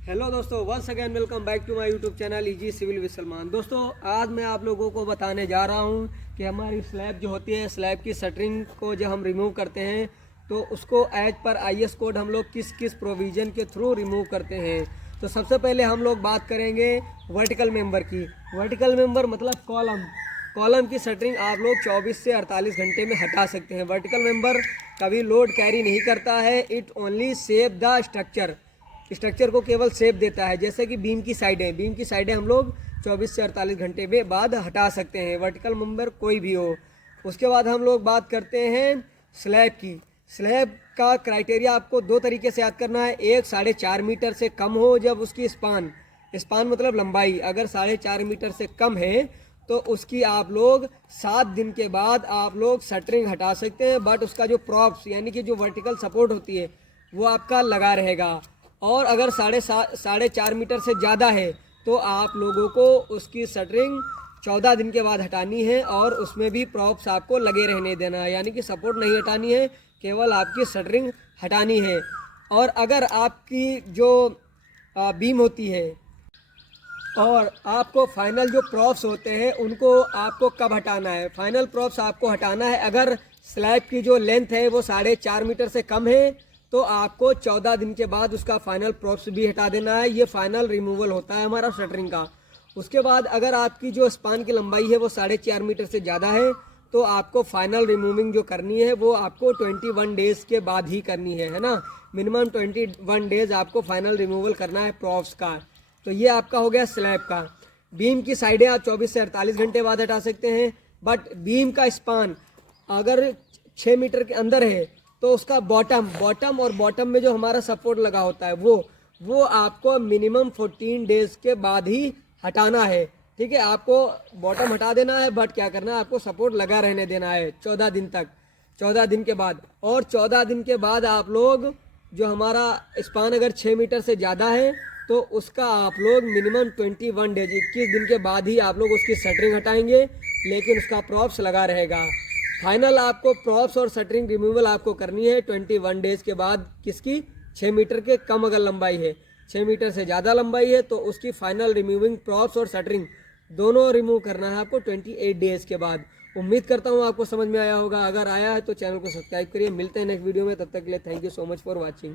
Hello दोस्तों, once again welcome back to my YouTube channel easy civil with Salman. दोस्तों, आज मैं आप लोगों को बताने जा रहा हूं कि हमारी स्लैब जो होती है, स्लैब की शटरिंग को जब हम रिमूव करते हैं तो उसको एज पर आईएस कोड हम लोग किस किस प्रोविज़न के थ्रू रिमूव करते हैं। तो सबसे पहले हम लोग बात करेंगे वर्टिकल मेंबर की। वर्टिकल मेंबर मतलब कॉलम की शटरिंग आप लोग 24 से 48 घंटे में हटा सकते हैं। वर्टिकल मेंबर कभी लोड कैरी नहीं करता है, it only save the structure को केवल शेप देता है। जैसे कि बीम की साइडें हम लोग 24 से 48 घंटे में बाद हटा सकते हैं, वर्टिकल मेंबर कोई भी हो। उसके बाद हम लोग बात करते हैं स्लैब की। स्लैब का क्राइटेरिया आपको दो तरीके से याद करना है। एक, 4.5 मीटर से कम हो जब उसकी स्पान मतलब लंबाई अगर 4.5 मीटर से कम है तो उसकी आप लोग 7 दिन के बाद आप लोग शटरिंग हटा सकते हैं। बट उसका जो प्रॉप्स यानी कि जो वर्टिकल सपोर्ट होती है वो आपका लगा रहेगा। और अगर 4.5 मीटर से ज़्यादा है तो आप लोगों को उसकी शटरिंग 14 दिन के बाद हटानी है और उसमें भी प्रॉप्स आपको लगे रहने देना है, यानी कि सपोर्ट नहीं हटानी है, केवल आपकी शटरिंग हटानी है। और अगर आपकी जो बीम होती है और आपको फाइनल जो प्रॉप्स होते हैं उनको आपको कब हटाना है, फाइनल प्रॉप्स आपको हटाना है अगर स्लैब की जो लेंथ है वो 4.5 मीटर से कम है तो आपको 14 दिन के बाद उसका फाइनल प्रॉप्स भी हटा देना है। ये फाइनल रिमूवल होता है हमारा शटरिंग का। उसके बाद अगर आपकी जो स्पान की लंबाई है वो 4.5 मीटर से ज़्यादा है तो आपको फाइनल रिमूविंग जो करनी है वो आपको 21 डेज़ के बाद ही करनी है ना। मिनिमम 21 डेज़ आपको फाइनल रिमूवल करना है प्रॉप्स का। तो ये आपका हो गया स्लैब का। बीम की साइडें आप 24 से 48 घंटे बाद हटा सकते हैं। बट बीम का स्पान अगर 6 मीटर के अंदर है तो उसका बॉटम और बॉटम में जो हमारा सपोर्ट लगा होता है वो आपको मिनिमम 14 डेज के बाद ही हटाना है। ठीक है, आपको बॉटम हटा देना है बट क्या करना है, आपको सपोर्ट लगा रहने देना है 14 दिन तक, 14 दिन के बाद। और 14 दिन के बाद आप लोग जो हमारा स्पान अगर 6 मीटर से ज़्यादा है तो उसका आप लोग मिनिमम 21 डेज 21 दिन के बाद ही आप लोग उसकी शटरिंग हटाएंगे, लेकिन उसका प्रॉप्स लगा रहेगा। फाइनल आपको प्रॉप्स और शटरिंग रिमूवल आपको करनी है 21 डेज के बाद। किसकी? 6 मीटर के कम अगर लंबाई है, 6 मीटर से ज़्यादा लंबाई है तो उसकी फाइनल रिमूविंग प्रॉप्स और शटरिंग दोनों रिमूव करना है आपको 28 डेज के बाद। उम्मीद करता हूँ आपको समझ में आया होगा। अगर आया है तो चैनल को सब्सक्राइब करिए। मिलते हैं नेक्स्ट वीडियो में, तब तक के लिए thank you so much for watching.